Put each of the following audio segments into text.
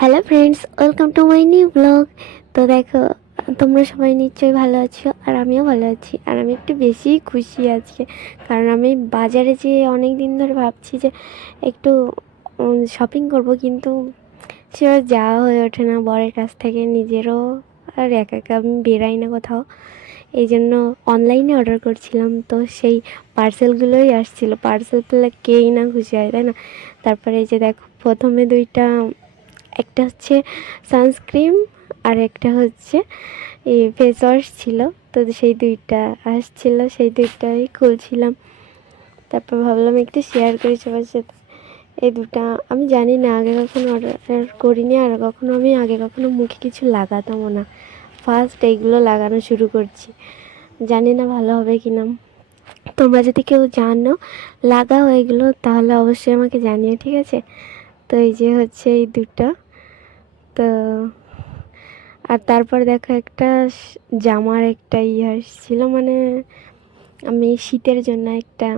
Hello friends, welcome to my new blog. তো দেখো, তোমরা সবাই নিশ্চয়ই ভালো আছো আর আমিও ভালো আছি। আর আমি একটু বেশিই খুশি আজকে, কারণ আমি বাজারে যেয়ে অনেক দিন ধরে ভাবছি যে একটু শপিং করব, কিন্তু সেভাবে যাওয়া হয়ে ওঠে না বরের কাছ থেকে। নিজেরও আর একা একা আমি বেরাই না কোথাও, এই জন্য অনলাইনে অর্ডার করছিলাম। তো সেই পার্সেলগুলোই আসছিলো, পার্সেল পেলে কেই না খুশি হয়, তাই না? তারপরে এই যে দেখো, প্রথমে দুইটা, একটা হচ্ছে সানস্ক্রিন আর একটা হচ্ছে এই ফেস ওয়াশ ছিল। তো সেই দুইটা আসছিল, সেই দুইটাই খুলছিলাম। তারপর ভাবলাম একটু শেয়ার করি সবার সাথে। এই দুটা আমি জানি না, আগে কখনো অর্ডার করিনি, আর কখনো আমি আগে কখনো মুখে কিছু লাগাতামও না। ফার্স্ট এইগুলো লাগানো শুরু করছি, জানি না ভালো হবে কি না। তোমরা যদি কেউ জানো লাগাও এগুলো, তাহলে অবশ্যই আমাকে জানিও, ঠিক আছে? তো এই যে হচ্ছে এই দুটো। তো আর তারপর দেখো, একটা জামার একটা আসছিল, মানে আমি শীতের জন্য একটা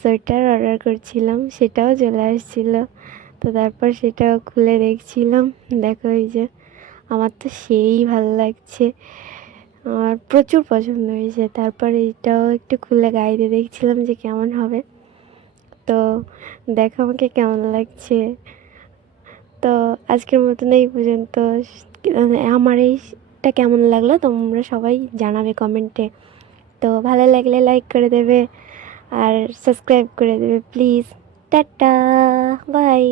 সোয়েটার অর্ডার করছিলাম, সেটাও চলে আসছিল। তো তারপর সেটাও খুলে দেখছিলাম। দেখো এই যে, আমার তো সেই ভালো লাগছে, আমার প্রচুর পছন্দ হয়েছে। তারপর এইটাও একটু খুলে গায়ে দিয়ে দেখছিলাম যে কেমন হবে। তো দেখো আমাকে কেমন লাগছে। তো আজকের মতন এই পর্যন্ত। আমার এইটা কেমন লাগলো তোমরা সবাই জানাবে কমেন্টে। তো ভালো লাগলে লাইক করে দেবে আর সাবস্ক্রাইব করে দেবে প্লিজ। Tata, by.